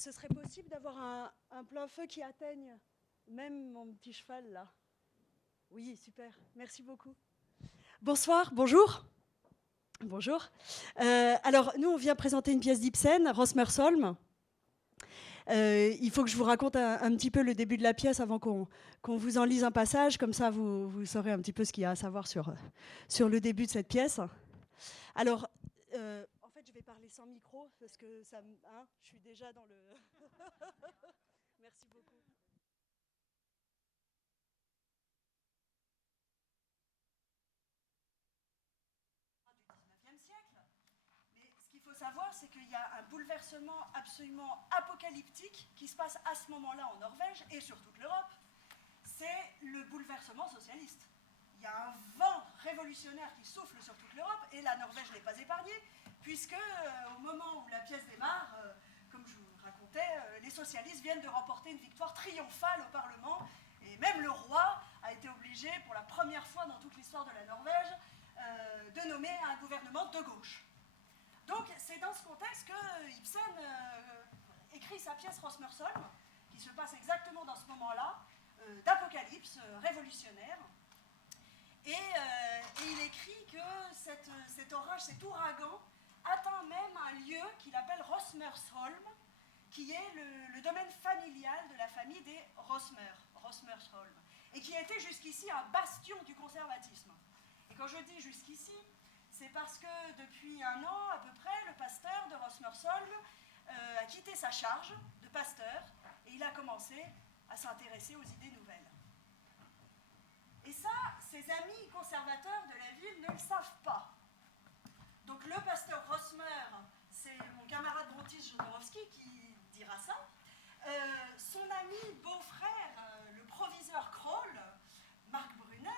ce serait possible d'avoir un plein feu qui atteigne même mon petit cheval là. Oui, super, merci beaucoup. Bonsoir, bonjour. Bonjour. Alors, nous, on vient présenter une pièce d'Ibsen, Rosmersholm. Il faut que je vous raconte un petit peu le début de la pièce avant qu'on vous en lise un passage, comme ça vous saurez un petit peu ce qu'il y a à savoir sur le début de cette pièce. Alors, en fait, je vais parler sans micro, parce que ça, hein, je suis déjà dans le... Merci beaucoup. Du 19e siècle. Mais ce qu'il faut savoir, c'est qu'il y a un bouleversement absolument apocalyptique qui se passe à ce moment-là en Norvège et sur toute l'Europe. C'est le bouleversement socialiste. Il y a un vent révolutionnaire qui souffle sur toute l'Europe et la Norvège n'est pas épargnée, puisque au moment où la pièce démarre, comme je vous le racontais, les socialistes viennent de remporter une victoire triomphale au Parlement, et même le roi a été obligé, pour la première fois dans toute l'histoire de la Norvège, de nommer un gouvernement de gauche. Donc c'est dans ce contexte que Ibsen écrit sa pièce Rosmersholm, qui se passe exactement dans ce moment-là, d'apocalypse révolutionnaire. Et il écrit que cet orage, cet ouragan, atteint même un lieu qu'il appelle Rosmersholm, qui est le domaine familial de la famille des Rosmersholm, et qui a été jusqu'ici un bastion du conservatisme. Et quand je dis jusqu'ici, c'est parce que depuis un an à peu près, le pasteur de Rosmersholm a quitté sa charge de pasteur et il a commencé à s'intéresser aux idées nouvelles. Et ça, ses amis conservateurs de la ville ne le savent pas. Donc le pasteur Rosmer, c'est mon camarade Brontis Jodorowsky qui dira ça. Son ami beau-frère, le proviseur Kroll, Marc Brunet,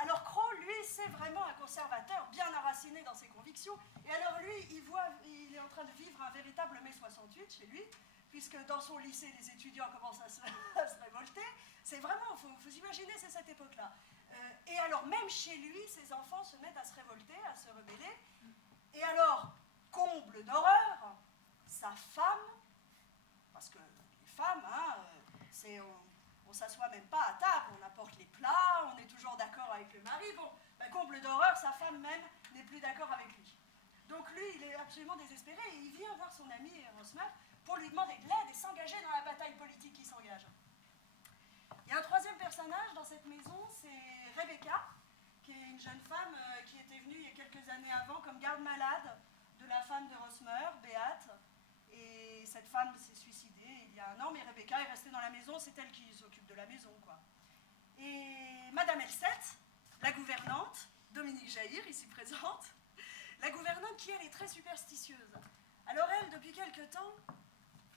alors Kroll, lui, c'est vraiment un conservateur bien enraciné dans ses convictions. Et alors lui, il est en train de vivre un véritable mai 68 chez lui, puisque dans son lycée, les étudiants commencent à se révolter. C'est vraiment, il faut imaginer, c'est cette époque-là. Et alors, même chez lui, ses enfants se mettent à se révolter, à se rebeller. Et alors, comble d'horreur, sa femme, parce que les femmes, hein, on ne s'assoit même pas à table, on apporte les plats, on est toujours d'accord avec le mari. Bon, ben, comble d'horreur, sa femme même n'est plus d'accord avec lui. Donc lui, il est absolument désespéré et il vient voir son ami Rosmer pour lui demander de l'aide et s'engager dans la bataille politique qui s'engage. Il y a un troisième personnage dans cette maison, c'est Rebecca, qui est une jeune femme qui était venue il y a quelques années avant comme garde-malade de la femme de Rosmer, Beate. Et cette femme s'est suicidée il y a un an, mais Rebecca est restée dans la maison, c'est elle qui s'occupe de la maison, quoi. Et Madame Elseth, la gouvernante, Dominique Jaïr, ici présente, la gouvernante qui, elle, est très superstitieuse. Alors elle, depuis quelque temps,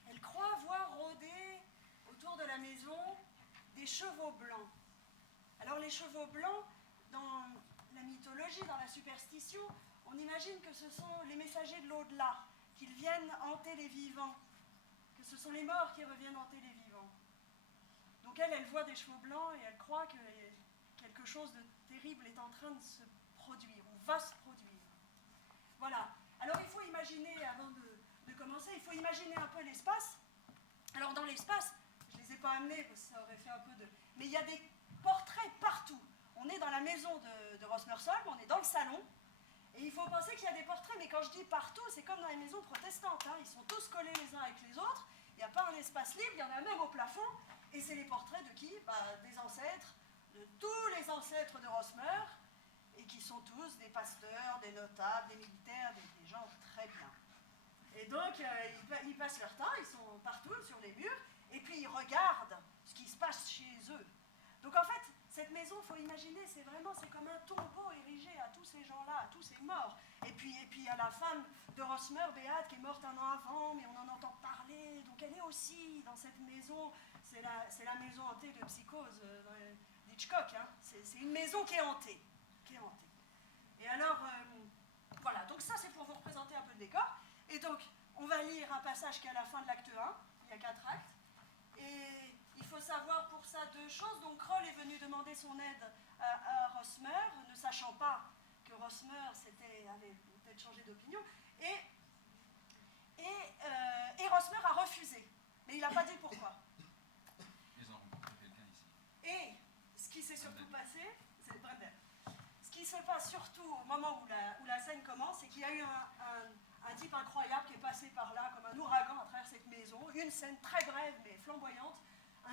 elle croit voir rôder autour de la maison des chevaux blancs. Alors les chevaux blancs, dans la mythologie, dans la superstition, on imagine que ce sont les messagers de l'au-delà, qu'ils viennent hanter les vivants, que ce sont les morts qui reviennent hanter les vivants. Donc elle voit des chevaux blancs et elle croit que quelque chose de terrible est en train de se produire, ou va se produire. Voilà. Alors il faut imaginer, avant de commencer, il faut imaginer un peu l'espace. Alors dans l'espace, je ne les ai pas amenés parce que ça aurait fait un peu de... Mais il y a des portraits partout. On est dans la maison de Rosmersholm, on est dans le salon, et il faut penser qu'il y a des portraits, mais quand je dis partout, c'est comme dans les maisons protestantes, hein. Ils sont tous collés les uns avec les autres, il n'y a pas un espace libre, il y en a même au plafond, et c'est les portraits de qui? Des ancêtres, de tous les ancêtres de Rosmer, et qui sont tous des pasteurs, des notables, des militaires, des gens très bien. Et donc, ils passent leur temps, ils sont partout sur les murs, et puis ils regardent ce qui se passe chez eux. Donc en fait, cette maison, il faut imaginer, c'est comme un tombeau érigé à tous ces gens-là, à tous ces morts. Et puis il y a la femme de Rosmer, Beate, qui est morte un an avant, mais on en entend parler. Donc elle est aussi dans cette maison. C'est la maison hantée de Psychose d'Hitchcock. Hein. C'est une maison qui est hantée. Et alors, voilà. Donc ça, c'est pour vous représenter un peu le décor. Et donc, on va lire un passage qui est à la fin de l'acte 1. Il y a 4 actes. Et il faut savoir pour ça 2 choses. Donc Kroll est venu demander son aide à Rosmer, ne sachant pas que Rosmer avait peut-être changé d'opinion. Et Et Rosmer a refusé, mais il n'a pas dit pourquoi. Ils ont rencontré quelqu'un ici. Et ce qui s'est surtout passé, c'est Brendel. Ce qui se passe surtout au moment où la scène commence, c'est qu'il y a eu un type incroyable qui est passé par là comme un ouragan à travers cette maison. Une scène très brève mais flamboyante,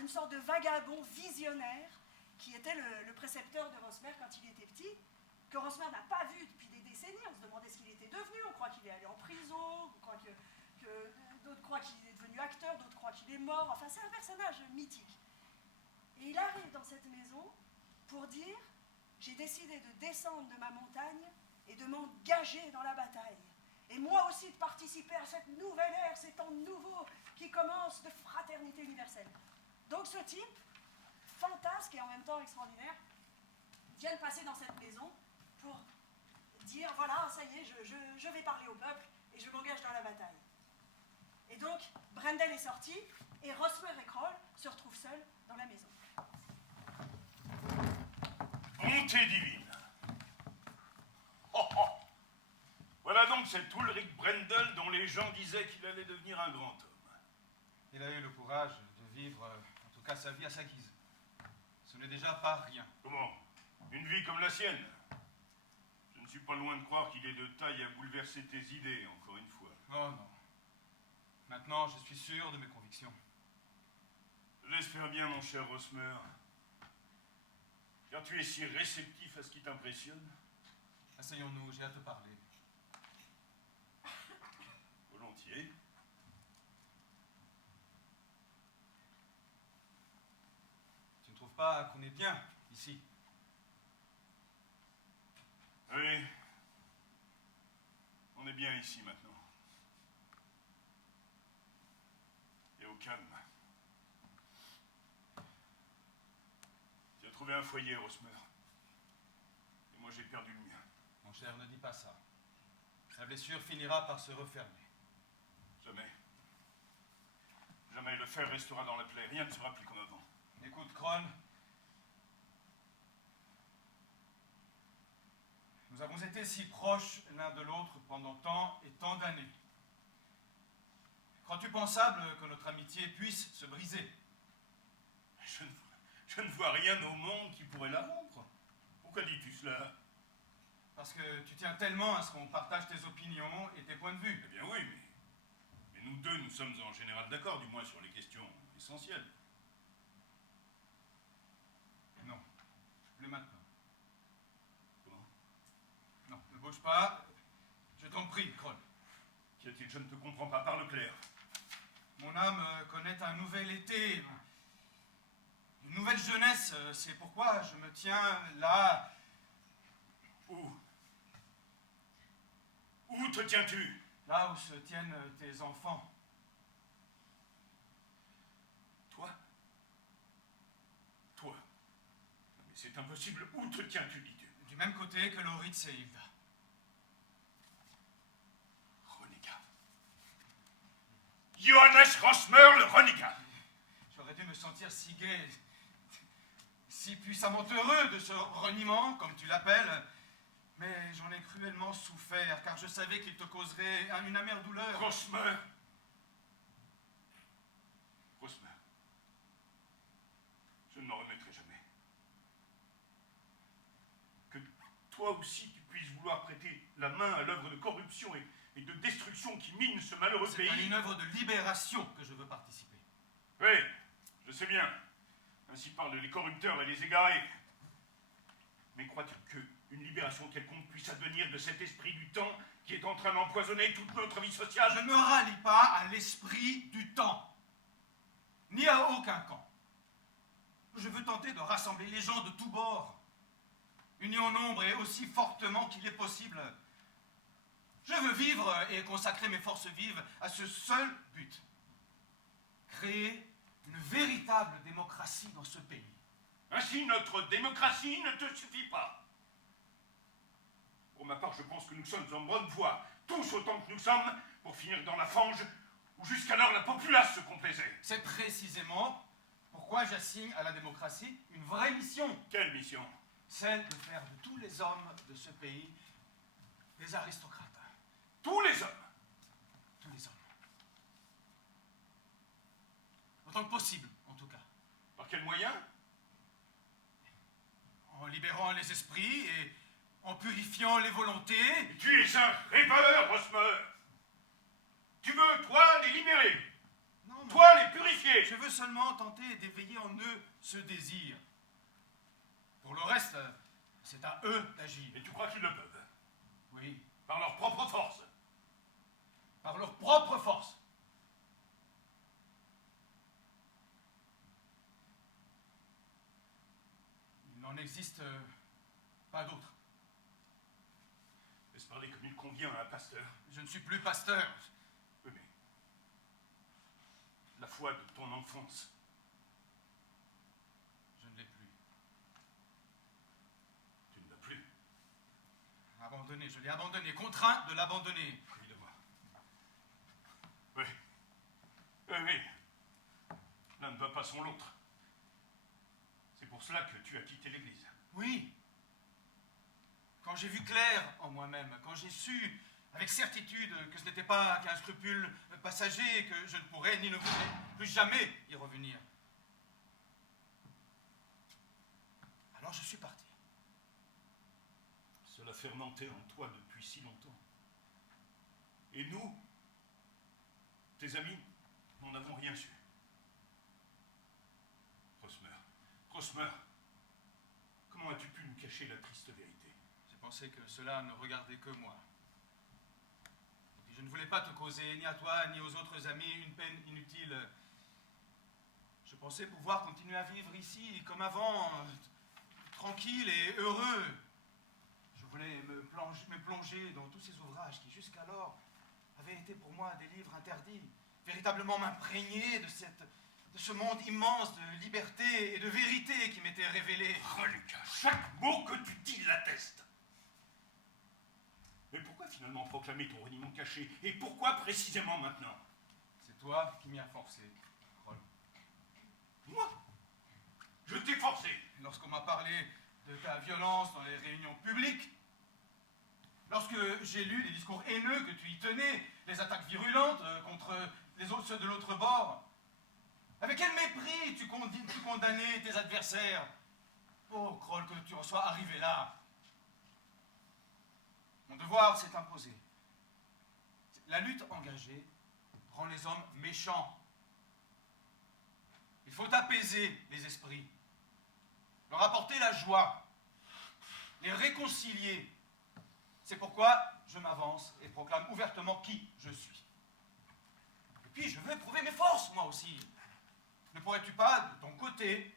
une sorte de vagabond visionnaire qui était le précepteur de Rosmer quand il était petit, que Rosmer n'a pas vu depuis des décennies. On se demandait ce qu'il était devenu, on croit qu'il est allé en prison, on croit d'autres croient qu'il est devenu acteur, d'autres croient qu'il est mort. Enfin, c'est un personnage mythique. Et il arrive dans cette maison pour dire « J'ai décidé de descendre de ma montagne et de m'engager dans la bataille. Et moi aussi de participer à cette nouvelle ère, ces temps nouveaux qui commencent de fraternité universelle. » Donc ce type, fantasque et en même temps extraordinaire, vient de passer dans cette maison pour dire « Voilà, ça y est, je vais parler au peuple et je m'engage dans la bataille. » Et donc, Brendel est sorti et Rosmer et Kroll se retrouvent seuls dans la maison. Bonté divine. Oh, oh. Voilà donc cet Ulrich Brendel dont les gens disaient qu'il allait devenir un grand homme. Il a eu le courage de vivre, en tout cas sa vie à sa guise. Ce n'est déjà pas rien. Comment? Une vie comme la sienne? Je ne suis pas loin de croire qu'il est de taille à bouleverser tes idées, encore une fois. Oh non. Maintenant, je suis sûr de mes convictions. Je l'espère bien, mon cher Rosmer. Car tu es si réceptif à ce qui t'impressionne. Asseyons-nous, j'ai à te parler. Volontiers. Tu ne trouves pas qu'on est bien ici? Oui. On est bien ici maintenant. Et au calme. Tu as trouvé un foyer, Rosmer. Et moi j'ai perdu le mien. Mon cher, ne dis pas ça. La blessure finira par se refermer. Jamais. Jamais le fer restera dans la plaie. Rien ne sera plus comme avant. Écoute, Kroll. Nous avons été si proches l'un de l'autre pendant tant et tant d'années. Crois-tu pensable que notre amitié puisse se briser? Je ne vois rien au monde qui pourrait la rompre. Pourquoi dis-tu cela? Parce que tu tiens tellement à ce qu'on partage tes opinions et tes points de vue. Eh bien oui, mais nous deux, nous sommes en général d'accord, du moins sur les questions essentielles. Non, plus maintenant. Comment? Non, ne bouge pas. Je t'en prie, Kroll. Qu'y a-t-il? Je ne te comprends pas. Parle clair. Mon âme connaît un nouvel été, une nouvelle jeunesse. C'est pourquoi je me tiens là. Où? Où te tiens-tu? Là où se tiennent tes enfants. Toi? Toi? Mais c'est impossible. Où te tiens-tu, dis-tu? Du même côté que Loritz et Hilda. Renégat. Johannes Rosmer, le renégat. J'aurais dû me sentir si gai, si puissamment heureux de ce reniement, comme tu l'appelles, mais j'en ai cruellement souffert, car je savais qu'il te causerait une amère douleur. Rosmer. Rosmer. Je ne m'en remettrai jamais. Que toi aussi tu puisses vouloir prêter la main à l'œuvre de corruption et de destruction qui mine ce malheureux pays. C'est à une œuvre de libération que je veux participer. Oui, je sais bien. Ainsi parlent les corrupteurs et les égarés. Mais crois-tu qu'une libération quelconque puisse advenir de cet esprit du temps qui est en train d'empoisonner toute notre vie sociale? Je ne me rallie pas à l'esprit du temps, ni à aucun camp. Je veux tenter de rassembler les gens de tous bords, unis en nombre et aussi fortement qu'il est possible. Je veux vivre et consacrer mes forces vives à ce seul but. Créer une véritable démocratie dans ce pays. Ainsi, notre démocratie ne te suffit pas. Pour ma part, je pense que nous sommes en bonne voie, tous autant que nous sommes, pour finir dans la fange où jusqu'alors la populace se complaisait. C'est précisément pourquoi j'assigne à la démocratie une vraie mission. Quelle mission? Celle de faire de tous les hommes de ce pays des aristocrates. Tous les hommes. Tous les hommes. Autant que possible, en tout cas. Par quel moyen? En libérant les esprits et en purifiant les volontés. Tu es un rêveur, Rosmer. Tu veux, toi, les libérer. Non, Toi, les purifier. je veux seulement tenter d'éveiller en eux ce désir. Pour le reste, c'est à eux d'agir. Et tu crois qu'ils le peuvent? Oui, Par leur propre force. par leur propre force. Il n'en existe pas d'autre. Laisse parler comme il convient à un pasteur. Je ne suis plus pasteur. Oui, mais la foi de ton enfance. Je ne l'ai plus. Tu ne l'as plus. Abandonné, je l'ai abandonné, contraint de l'abandonner. Évidemment. Oui. Oui, oui. L'un ne va pas sans l'autre. C'est pour cela que tu as quitté l'Église. Oui. Quand j'ai vu clair en moi-même, quand j'ai su avec certitude que ce n'était pas qu'un scrupule passager et que je ne pourrais ni ne voudrais plus jamais y revenir, alors je suis parti. Cela fermentait en toi depuis si longtemps. Et nous, tes amis, n'en avons rien su. Rosmer, comment as-tu pu nous cacher la triste vérité? J'ai pensé que cela ne regardait que moi. Et je ne voulais pas te causer, ni à toi, ni aux autres amis, une peine inutile. Je pensais pouvoir continuer à vivre ici comme avant, tranquille et heureux. Je voulais me plonger dans tous ces ouvrages qui, jusqu'alors, avaient été pour moi des livres interdits, véritablement m'imprégner de ce monde immense de liberté et de vérité qui m'était révélé. Oh, Lucas, chaque mot que tu dis l'atteste. Mais pourquoi finalement proclamer ton reniement caché? Et pourquoi précisément maintenant? C'est toi qui m'y as forcé, Kroll. Moi? Je t'ai forcé. Lorsqu'on m'a parlé de ta violence dans les réunions publiques, lorsque j'ai lu les discours haineux que tu y tenais, les attaques virulentes contre ceux de l'autre bord, avec quel mépris tu condamnais tes adversaires. Oh, Kroll, que tu en sois arrivé là. Mon devoir s'est imposé. La lutte engagée rend les hommes méchants. Il faut apaiser les esprits, leur apporter la joie, les réconcilier. C'est pourquoi je m'avance et proclame ouvertement qui je suis. Et puis je veux prouver mes forces, moi aussi. Ne pourrais-tu pas, de ton côté,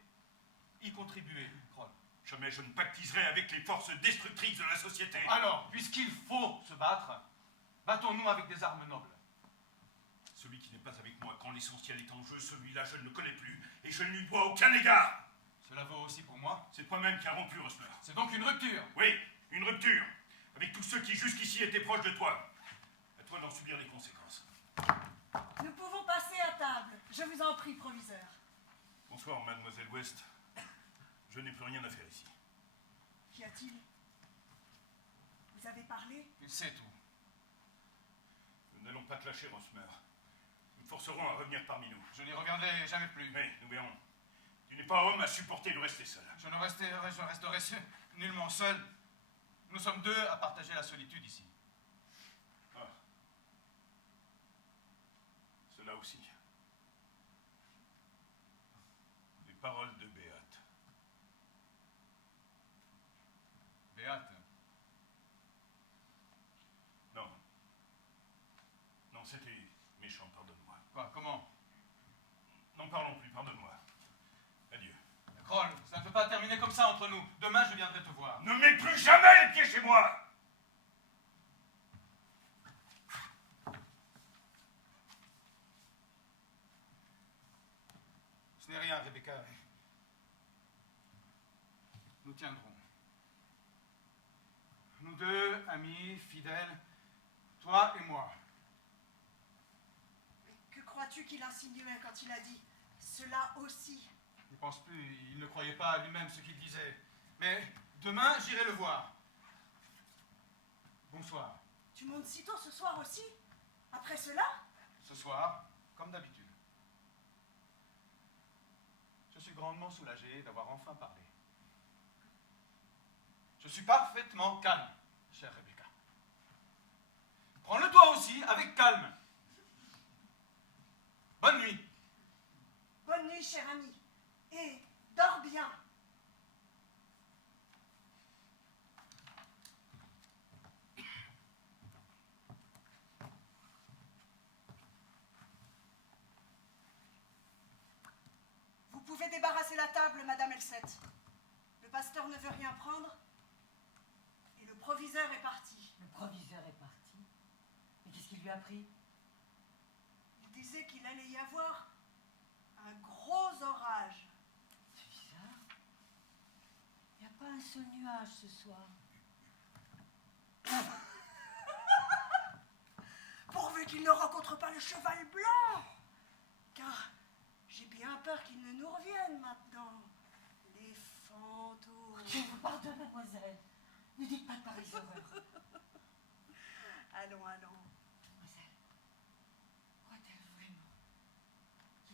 y contribuer, Kroll? Jamais je ne pactiserai avec les forces destructrices de la société. Alors, puisqu'il faut se battre, battons-nous avec des armes nobles. Celui qui n'est pas avec moi quand l'essentiel est en jeu, celui-là je ne le connais plus, et je ne lui dois aucun égard. Cela vaut aussi pour moi. C'est toi-même qui as rompu, Rosmer. C'est donc une rupture. Oui, une rupture, avec tous ceux qui jusqu'ici étaient proches de toi. À toi d'en subir les conséquences. Nous pouvons passer à table. Je vous en prie, proviseur. Bonsoir, mademoiselle West. Je n'ai plus rien à faire ici. Qu'y a-t-il? Vous avez parlé? Il sait tout. Nous n'allons pas te lâcher, Rosmer. Nous te forcerons à revenir parmi nous. Je n'y reviendrai jamais plus. Mais nous verrons. Tu n'es pas homme à supporter de rester seul. Je resterai nullement seul. Nous sommes deux à partager la solitude ici. Ah. Cela aussi. Les paroles de Béate. Béate. Non. Non, c'était méchant, pardonne-moi. Quoi? Comment? N'en parlons plus, pardonne-moi. Adieu. Kroll, ça ne peut pas terminer comme ça entre nous. Demain, je viendrai te voir. Ne mets plus jamais les pieds chez moi! Ce n'est rien, Rebecca. Nous tiendrons. Nous deux, amis, fidèles, toi et moi. Que crois-tu qu'il insinuait quand il a dit « cela aussi » ? Je ne pense plus, il ne croyait pas à lui-même ce qu'il disait. Mais demain, j'irai le voir. Bonsoir. Tu montes si tôt ce soir aussi? Après cela? Ce soir, comme d'habitude. suis grandement soulagé d'avoir enfin parlé. Je suis parfaitement calme, chère Rebecca. Prends-le toi aussi, avec calme. Bonne nuit. Bonne nuit, cher ami. Et dors bien. Vous pouvez débarrasser la table, Madame Elsette. Le pasteur ne veut rien prendre et le proviseur est parti. Le proviseur est parti. Mais qu'est-ce qu'il lui a pris? Il disait qu'il allait y avoir un gros orage. C'est bizarre. Il n'y a pas un seul nuage ce soir. Pourvu qu'il ne rencontre pas le cheval blanc. Car j'ai bien peur qu'il ne nous revienne maintenant. Les fantômes. Je vous pardonne, mademoiselle. Ne dites pas de pareilles horreurs. Allons, allons. Mademoiselle, croit-elle vraiment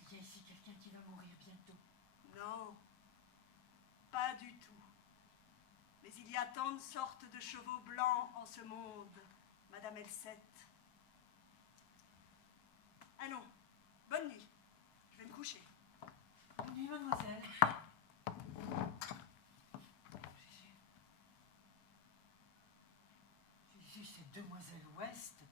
qu'il y a ici quelqu'un qui va mourir bientôt? Non, pas du tout. Mais il y a tant de sortes de chevaux blancs en ce monde, Madame Elsette. Allons, bonne nuit. Je vais me coucher. Bonne nuit, mademoiselle. Jésus, cette demoiselle Ouest